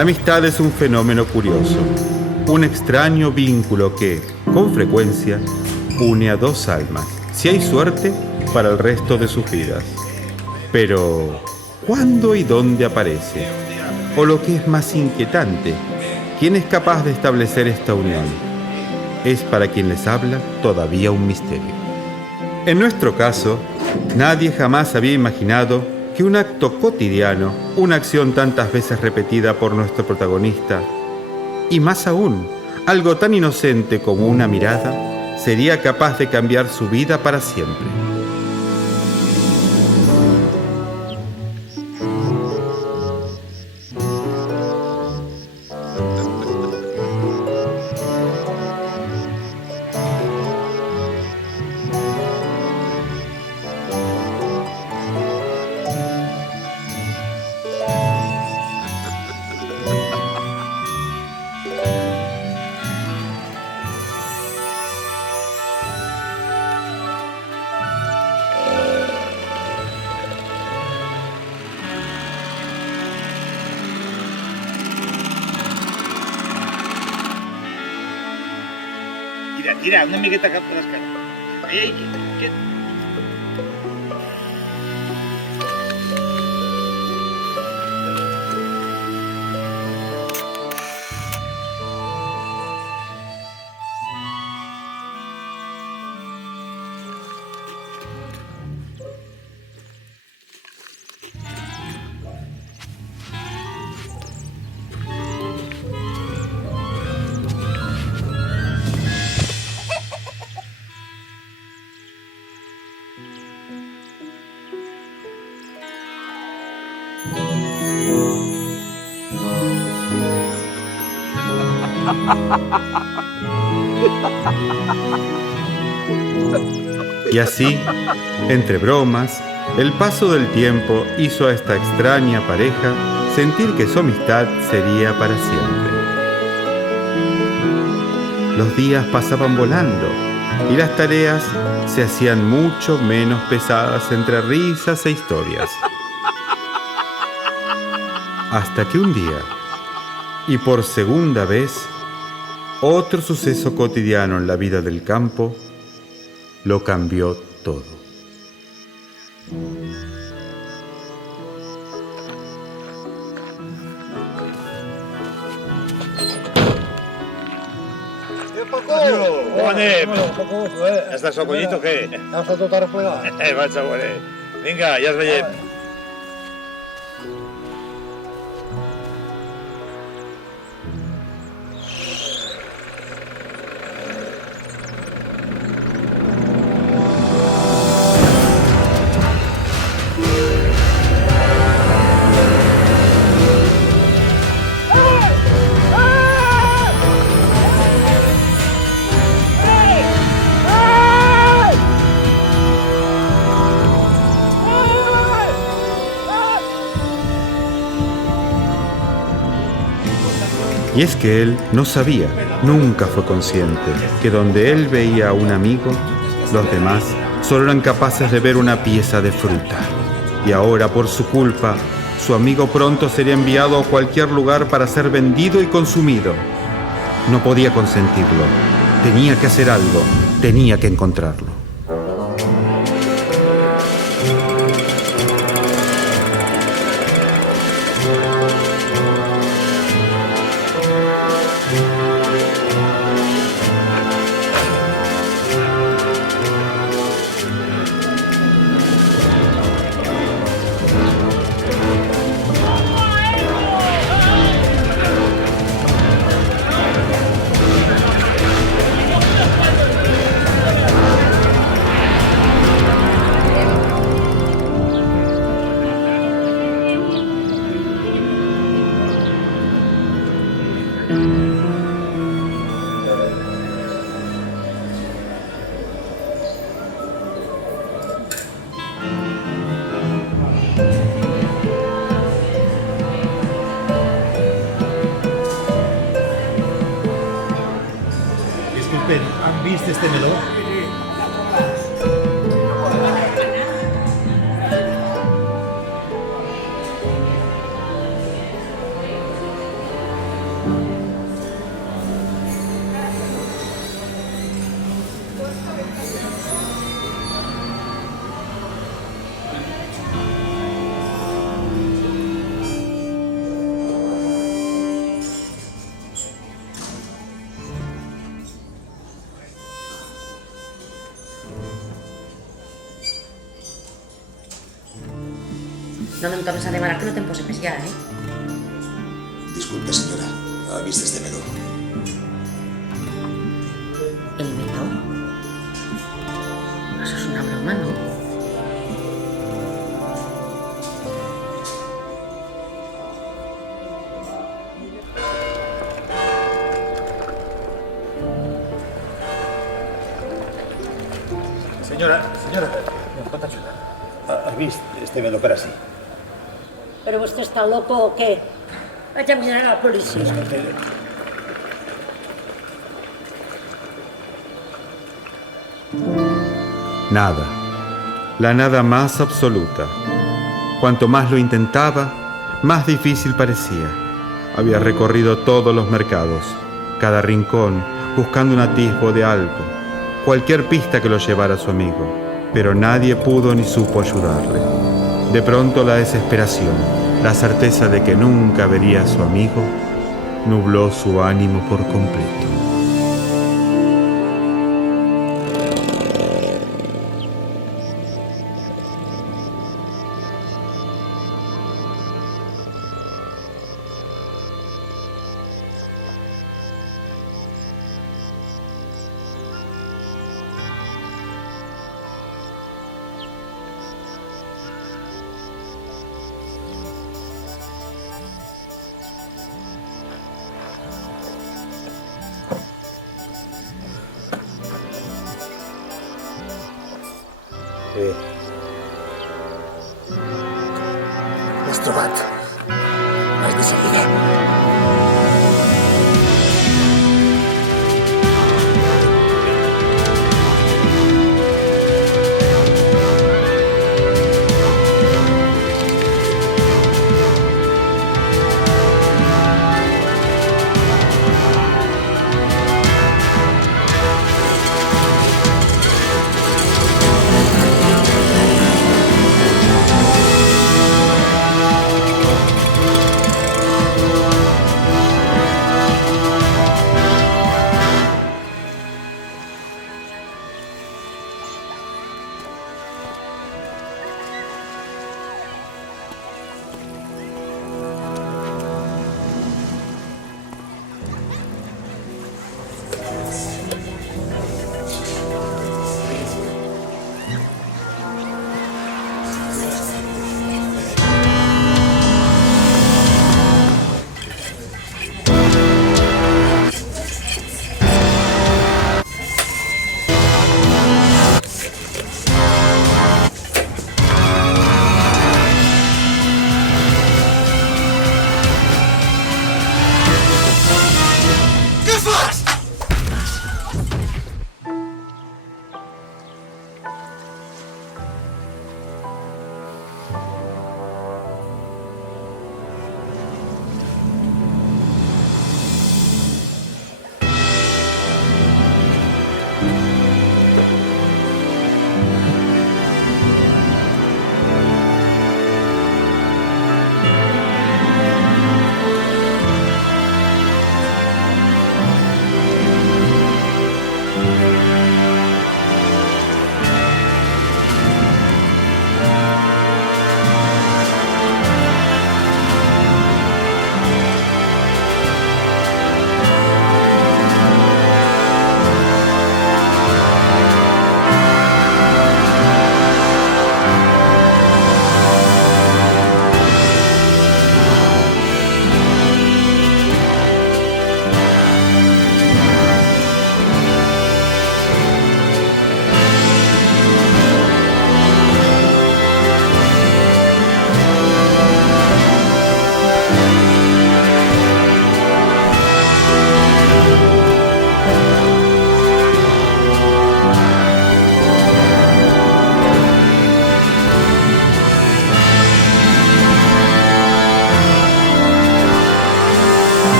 La amistad es un fenómeno curioso, un extraño vínculo que, con frecuencia, une a dos almas, si hay suerte, para el resto de sus vidas. Pero, ¿cuándo y dónde aparece? O lo que es más inquietante, ¿quién es capaz de establecer esta unión? Es para quien les habla todavía un misterio. En nuestro caso, nadie jamás había imaginado que un acto cotidiano, una acción tantas veces repetida por nuestro protagonista, y más aún, algo tan inocente como una mirada, sería capaz de cambiar su vida para siempre. Tira, una miqueta cap a l'esquerra. Ei, que... Y así, entre bromas, el paso del tiempo hizo a esta extraña pareja sentir que su amistad sería para siempre. Los días pasaban volando y las tareas se hacían mucho menos pesadas entre risas e historias. Hasta que un día, y por segunda vez, otro suceso cotidiano en la vida del campo lo cambió todo. On anem? Ja estàs al collit o què? Ja està tot arreplegat. Vaig a veure. Vinga, ja es veiem. Y es que él no sabía, nunca fue consciente, que donde él veía a un amigo, los demás solo eran capaces de ver una pieza de fruta. Y ahora, por su culpa, su amigo pronto sería enviado a cualquier lugar para ser vendido y consumido. No podía consentirlo. Tenía que hacer algo. Tenía que encontrarlo. vist este meló? No me'n tornes a demanar que no te'n posi més ja, eh? Disculpe, señora. ¿Ha visto este menú? El menú? Això és una broma, no? Senyora, em pot ajudar? Has vist este menú per ací? ¿Pero usted está loco o qué? Vaya a mirar a la policía. Nada. La nada más absoluta. Cuanto más lo intentaba, más difícil parecía. Había recorrido todos los mercados, cada rincón, buscando un atisbo de algo, cualquier pista que lo llevara a su amigo, pero nadie pudo ni supo ayudarle. De pronto la desesperación, la certeza de que nunca vería a su amigo, nubló su ánimo por completo. L'has trobat. Vas de seguida.